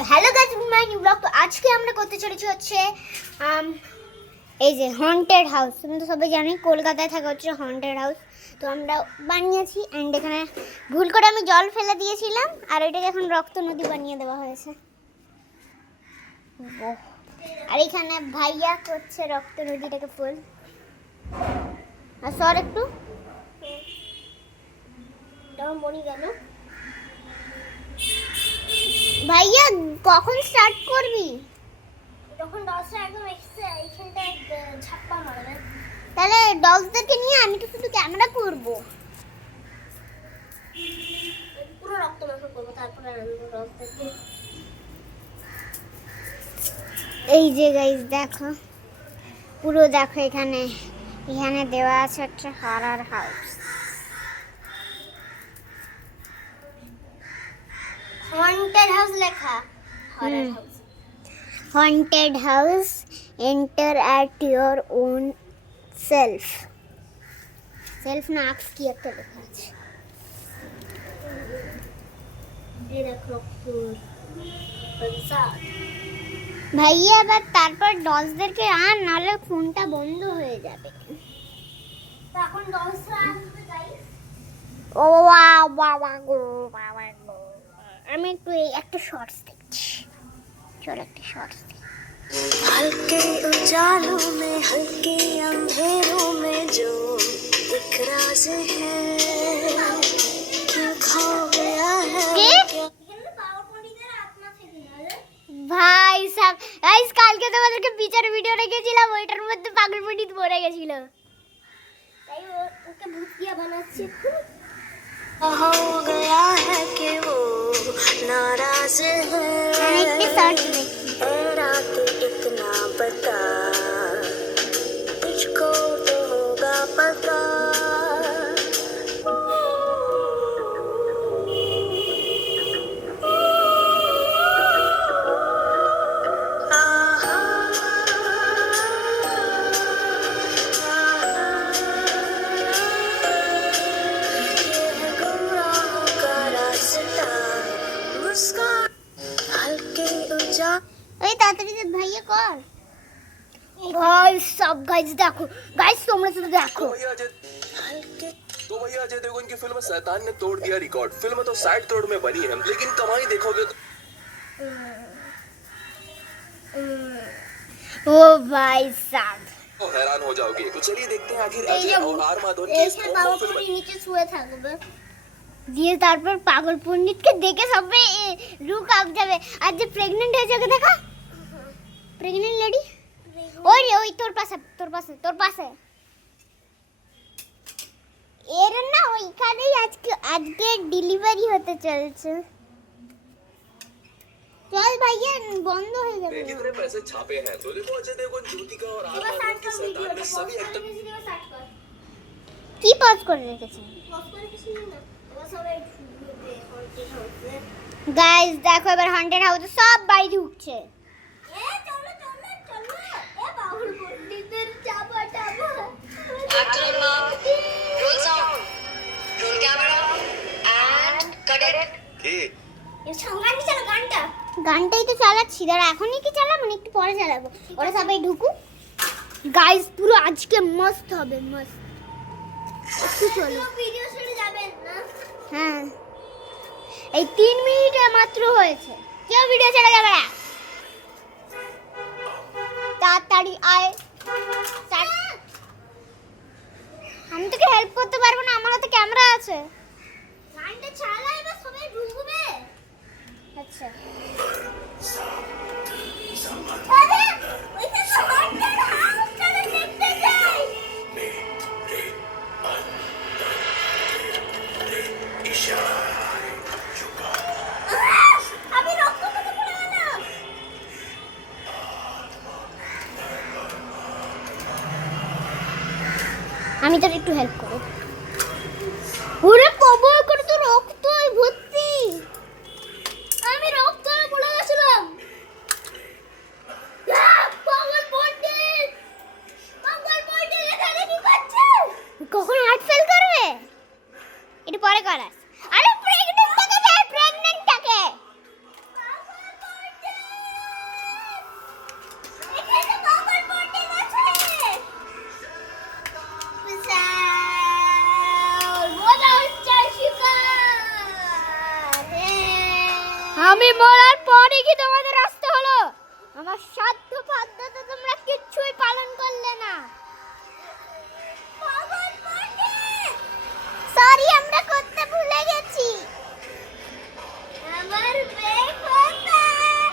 তো hello guys, my new blog. তো আজকে আমরা করতে চলেছি হচ্ছে এই যে হন্টেড হাউস। তুমি তো সবাই জানোই কলকাতায় থাকা হচ্ছে হন্টেড হাউস। তো আমরা বানিয়েছি অ্যান্ড এখানে ভুল করে আমি জল ফেলে দিয়েছিলাম আর এটাকে এখন রক্ত নদী বানিয়ে দেওয়া হয়েছে। আর এখানে ভাইয়া করছে রক্ত নদীটাকে ফুল। আর সর একটু মরি গেল। ভাইয়া কখন স্টার্ট করবি? যখন ডলসটা একদম এসে এইখানটা ঝাপ্পা মারবে, তাহলে ডলসদেরকে নিয়ে আমি তো শুধু ক্যামেরা করব। পুরো রক্ত মাখা করবো, তারপরে আনবো ডলসদেরকে। এই যে গাইস দেখো, পুরো দেখো এখানে এখানে দেওয়া আছে হচ্ছে হরর হাউস। হন্টেড হাউস লেখা, horror house. Haunted house, enter at your own self. Self না আক্স কি একটা লেখা আছে। এই দেখো রক্ত বাজার। ভাইয়া আবার তারপর ডলসদেরকে আন, নাহলে ফোনটা বন্ধ হয়ে যাবে। তো এখন ডলসটা আসবে গাইস। ও ওয়াও বাবা গো বাবা গো, আমি একটু একটা শর্টস দেখছি। চলো একটা শর্টস দেখি। हल्के उजालों में हल्के अंधेरों में जो एक राज है, क्यों खो गया है কি? ভাই সাব গাইস, কালকে তোমাদেরকে বিচার ভিডিও রেখেছিলাম, ওইটার মধ্যে পাগল পণ্ডিত মরে গেছিল। তাই ওকে ভূতিয়া বানাচ্ছে। हो गया है कि वो नाराज है, আমি একটু শর্টস দেখি। ऐ रात इतना बता, तुझको तो होगा पता। ওই তাড়াতাড়ি দে ভাইয়া কর। গাইস সব গাইস দেখো, গাইস তোমরা শুধু দেখো। तो भैया अजय देवगन की फिल्म शैतान ने तोड़ दिया रिकॉर्ड। फिल्म तो 60 करोड़ में बनी है, लेकिन कमाई देखोगे तो ও ভাই সাব, हैरान हो जाओगे। तो चलिए देखते हैं आखिर এই अजय যে और आर माधवन की इस এইখানে कॉम्बो বাবা फिल्म পুরি নিচে শুয়ে থাকবে, দিয়ে তারপর পাগল পণ্ডিতকে দেখে সবাই রুক আপ যাবে। আর যে প্রেগন্যান্ট হয়েছে ওকে দেখা, প্রেগন্যান্ট লেডি ওই রে, ওই তোর পাশে তোর পাশে তোর পাশে এর না ওইখানেই আজকে ডেলিভারি হতে চলছে। চল ভাইয়া বন্ধ হয়ে যাবে। कितने पैसे छापे हैं तो देखो। अजय देवगन, ज्योतिका और आर माधवन की शैतान में सभी एक्टर কি পজ করে রেখেছেন গাইস? দেখো এবার হন্টেড হাউসে সব বাড়ি ঢুকছে। Actor mom, roll sound, roll camera, and cut it. গানটাই তো চালাচ্ছি, দাঁড়া এখনই কি চালাবো না একটু পরে চালাবো? ওরা সবাই ঢুকুক। গাইস পুরো আজকে মস্ত হবে, মস্ত। একটু চলো। হ্যাঁ এই 3 মিনিটে মাত্র হয়েছে, কেউ ভিডিও ছেড়ে যাবে না। তাড়াতাড়ি আয়। আমি তোকে হেল্প করতে পারবো না, আমার হাতে ক্যামেরা আছে। আচ্ছা আমি তোর একটু হেল্প করব। ওরে বাবা, করে তো রক্ত ভর্তি। আমি রক্ত পড়ে গেছিলাম। পাগল পণ্ডিত, এখানে কি করছে? কখন হার্ট ফেল করবে? একটু পরে করাস। আরে প্রেগন্যান্ট টাকে, প্রেগন্যান্ট টাকে মরার পরে কি তোমাদের আসতে হলো? আমার সাধ্য পাধ্য তো তোমরা কিচ্ছুই পালন করলে না। সরি, আমরা করতে ভুলে গেছি। আমার ব্যাগ কোথায়?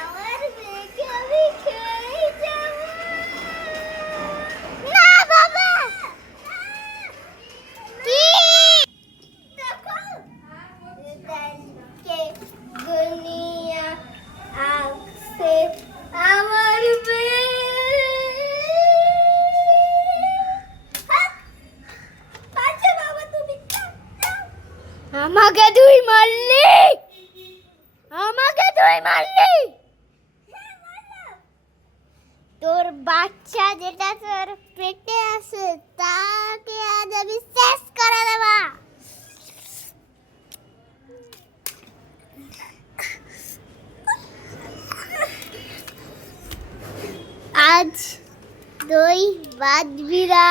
আমার ব্যাগ আমি খেয়ে যাব। না বাবা, কি দেখো के दुनिया आँख से আমার আচ্ছা বাবা তুমি আমাকে তুই মারলি? আমাকে তুই মারলি? তোর বাচ্চা যেটা তোর পেটে আছে তাকে আজ আমি শেষ করে দেবা। আজ দই বাঁধবি না।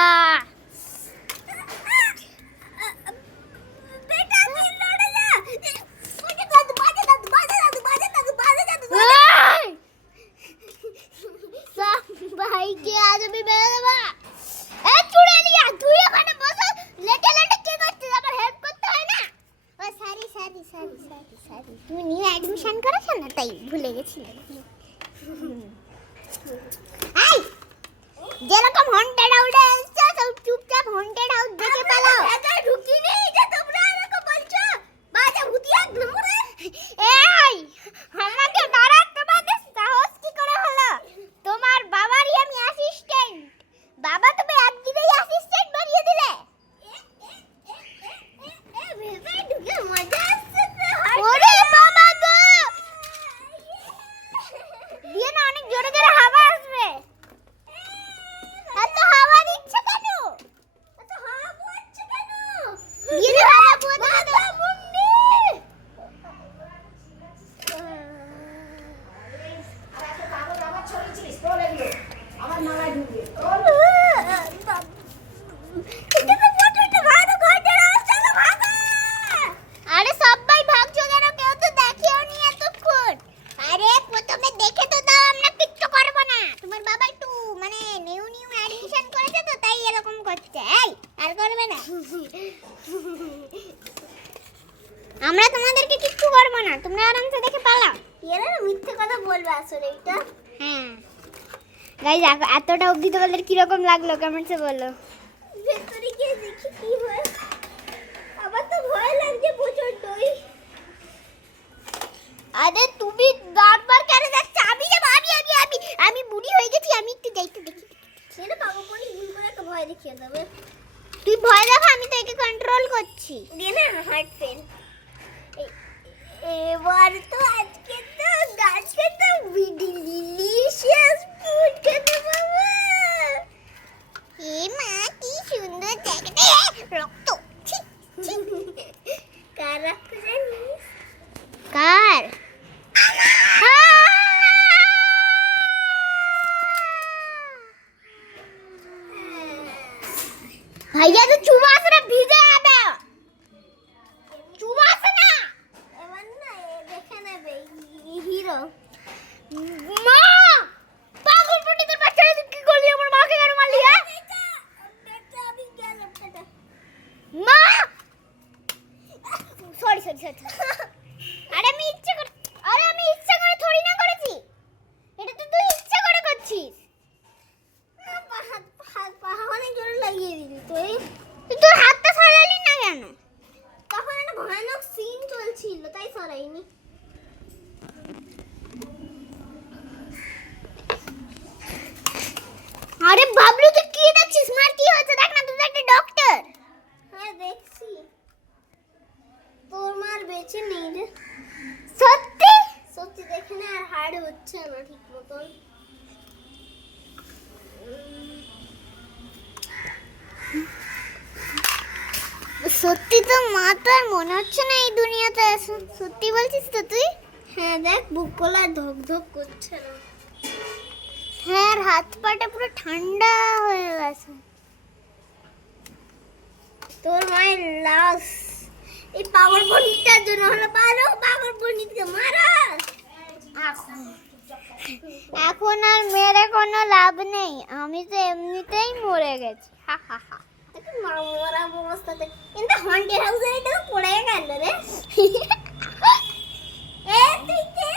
বেটা তুই লড়ে যা ওকে দাদু বাজে দাদু বাজে দাদু বাজে দাদু বাজে দাদু এই! সব ভাইকে আজ আমি মেরে দেবো। এ চুড়েলিয়া, তুই ওখানে বসে লেটে লেটে কি করছিস? আমার হেল্প করতে হয় না? ও sorry sorry sorry sorry sorry, তুমি নিয়ে অ্যাডমিশন করেছো না তাই ভুলে গেছিলে। এই, যেরকম হন্টেড হাউসে এসছো সব চুপচাপ হন্টেড হাউস দেখে পালাও। এটা ঢুকিনি যে তোমরা আমাকে বলছো বাজে ভূতিয়া ঘুরে এই, আমাকে মারার তোমাদের সাহস কি করে হলো? তোমার বাবারই আমি অ্যাসিস্ট্যান্ট। বাবা তুমি একদিনেই অ্যাসিস্ট্যান্ট বানিয়ে দিলে। ভেবে ঢুকে মজা আসছে তো ওরে বাবা গো, দিয়ে না অনেক জোরে জোরে হাওয়া আসবে। এত হাওয়া দিচ্ছে কেন? এত হাওয়া বইছে কেন দিয়ে দে হাওয়া বইতে দে। আরে সবাই ভাগছো কেন? কেউ তো দেখেও নি এতক্ষণ। আরে প্রথমে দেখে তো দাও, আমরা কিচ্ছু করবো না। তোমার বাবা একটু মানে নিউ নিউ অ্যাডমিশন করেছে তো তাই এরকম করছে। এই, আর করবে না। আমরা তোমাদেরকে কিচ্ছু করবো না, তোমরা আরামসে দেখে পালাও। এরা না মিথ্যে কথা বলবে আসলে এটা হ্যাঁ গাইজ, এতটা অবধি তোমাদের কিরকম লাগলো কমেন্টসে বলো। ভেতরে গিয়ে দেখি কি হয় আবার তো ভয় লাগছে প্রচন্ডই আরে তুমি বারবার কেন যাচ্ছ? আমি যাব, আমি বুড়ি হয়ে গেছি, আমি একটু যাই তো দেখি। সেটা পাগলপনি ভুল করে একটা ভয় দেখিয়ে দেবে তুই ভয় দেখো, আমি তো একে কন্ট্রোল করছি। দিয়ে না হার্ট ফেল এবার তো আজকে তো গাছে তো ডিলিশিয়াস ফুড খেতে পাবো এ মা কি সুন্দর জায়গাটা, রক্ত। ছি, ছি। কার রাখতে জানিস কার? ভাইয়া তো চুবাস না, ভিজে যাবে। চুবাস না। এবার না দেখে নেবে হিরো মা, পাগল পণ্ডিতের বাচ্চারা তুই কি করলি? আমার মাকে কেন মারলি? হ্যাঁ বেটা আমি গেলাম বেটা মা, সরি সরি সরি। আরে আমি ইচ্ছা করে থোড়ি না করেছি। এটা তো তুই ইচ্ছা করে করছিস। পা অনেক জোরে লাগিয়ে দিলি তুই তুই তোর হাতটা সরালি না কেন? তখন একটা ভয়ানক সিন চলছিল তাই সরাইনি আরে বাবলু তুই কি দেখছিস? মার কি হয়েছে দেখ না, তুই তো একটা ডক্টর। হ্যাঁ দেখছি তোর মার বেঁচে নেই রে সত্যি? সত্যি দেখে না আর হাড় হচ্ছে না ঠিক মতন সত্যি তো মা, তো আর মনে হচ্ছে না এই দুনিয়াতে আছে। সত্যি বলছিস তো তুই? হ্যাঁ দেখ বুক গলা ধক ধক করছে না হ্যাঁ, আর হাত পাটা পুরো ঠান্ডা হয়ে গেছে। তোর মায়ের লাশ এই পাগল পণ্ডিতটার জন্য হলো পারো পাগল পণ্ডিতকে মারা এখন আর মেরে কোনো লাভ নেই, আমি তো এমনিতেই মরে গেছি। হা হা হা। তাকে মরা অবস্থাতে কিন্তু হন্টেড হাউসে এটা তো পড়ে গেল রে এ তুই কে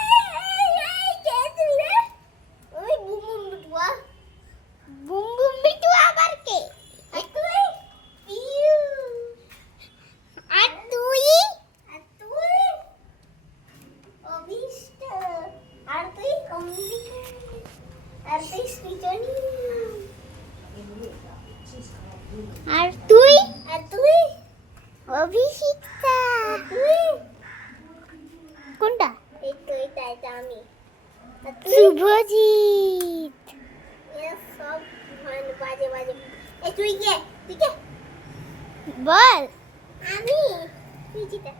এই কে তুই রে ওই বুম বুটুয়া বুম বুম বিটু আবার কে? আর তুই পিউ আর তুই? আর তুই অভিষ্ট আর তুই অমৃতা আর তুই সৃজনী আর তুই? আর তুই অভিষিক্তা। আর তুই কোনটা? এই তো এটা আমি আর তুই শুভজিৎ। এ সব বাজে বাজে এই তুই কে বল। আমি তুই জিতে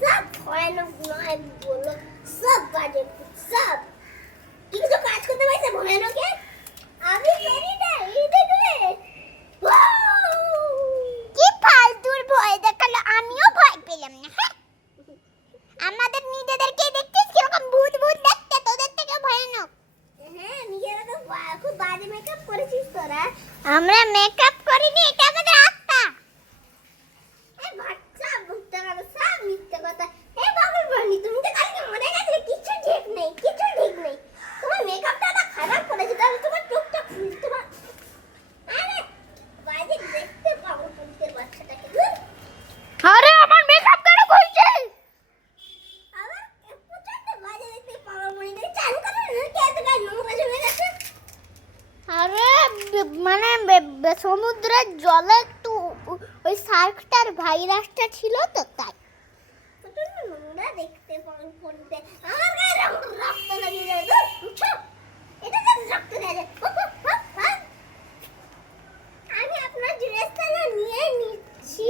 সব ভয়ানক নয় বলো সব বাজে সব কিছু কাজ করতে পারছে ভয়ানকে আমি করি না এই দেখবে কি ফালতুর ভয় দেখালো, আমিও ভয় পেলাম না। হ্যাঁ? আমাদের নিজেদেরকে দেখছিস কিরকম ভূত ভূত দেখতে, তোদের থেকে ভয়ানক। হ্যাঁ নিজেরা তো খুব বাজে মেকআপ করেছিস তোরা আমরা মেকআপ করিনি, এটা আমাদের আত্মা। এই বাচ্চা ভুট্টা কথা সব মিথ্যে কথা এই পাগল বনি তুমি তো কালকে মরে গেছিলে কিছু ঠিক নেই তোমার মেকআপটা তো খারাপ করেছে তাহলে তোমার চোখটা ফুল তোমার আরে বাজে দেখতে পাগল পুলিশের বাচ্চাটাকে আরে আমার মেকআপ কেন করছে? আবার প্রচন্ড বাজে দেখতে পাগল বনি চালু করো না কে তো গায়ে নোংরা জমে গেছে আরে মানে সমুদ্রের জলে একটু ওই শার্কটার ভাইরাসটা ছিল তো তাই। প্রচন্ড নোংরা দেখতে পাগল বনিতে আমার গায়ে রক্ত লাগিয়ে যাবে উঠো এটা তো রক্ত দেয় আমি আপনার ড্রেসটা নিয়ে নিচ্ছি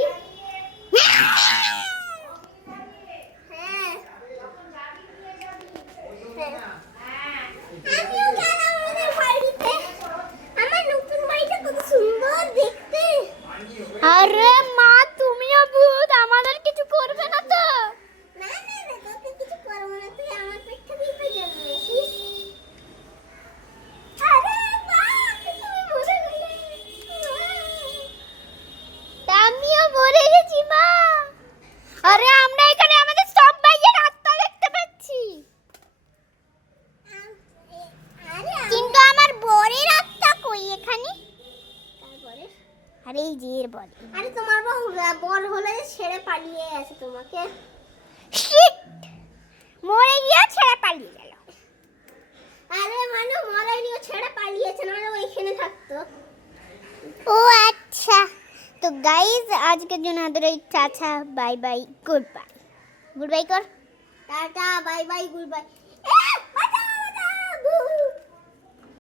হ্যাঁ আমিও গেলাম আমাদের বাড়িতে আমার নতুন বাড়িটা কত সুন্দর দেখতে আরে মা, তুমিও ভূত, আমাদের কিছু করবে না তো? না তোকে কিছু করবো না তুই আমার পেট থেকেই তো জন্মেছিস আরে বাহ তুমি মরে গেলে তা আমিও মরে গেছি মা। আরে আমরা এখানে আমাদের সব ভাইয়ের আত্মা দেখতে পাচ্ছি, আরে কিন্তু আমার বরের আত্মা কই এখানে? তারপরে আরে এই যে এর বর। আরে তোমার বল হলে যে ছেড়ে পালিয়ে আছে তোমাকে শিট, মরে গিয়ে ছেড়ে পালিয়ে গেল। আরে মানে মরাইনিও ছেড়ে পালিয়েছে নাহলে ওইখানে থাকতো ও আচ্ছা, তো গাইজ আজকের জন্য আমাদের এই tata bye bye good bye. Good bye কর। Tata bye bye good by